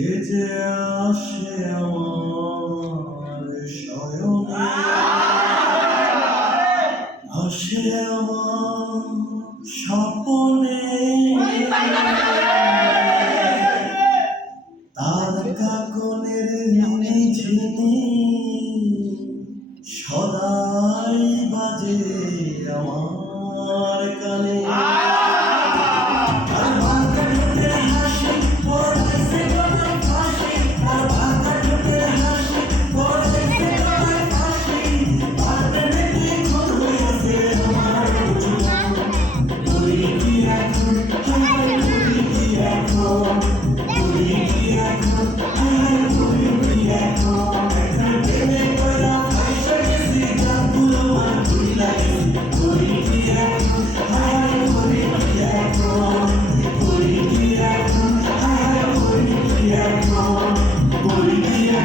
সে যে আসে আমার শয়নে। আসে আমার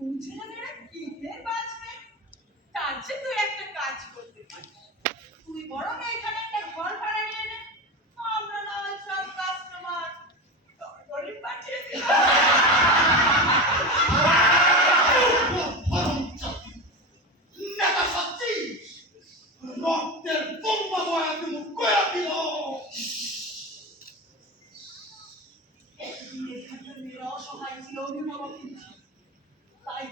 বুঝলে না কিনে বাঁচবে তার জন্য একটা কাজ করতে রক্তের কন্যাময়া তুমি কয়া দিল। অসহায় ছিল অভিভাবক তাই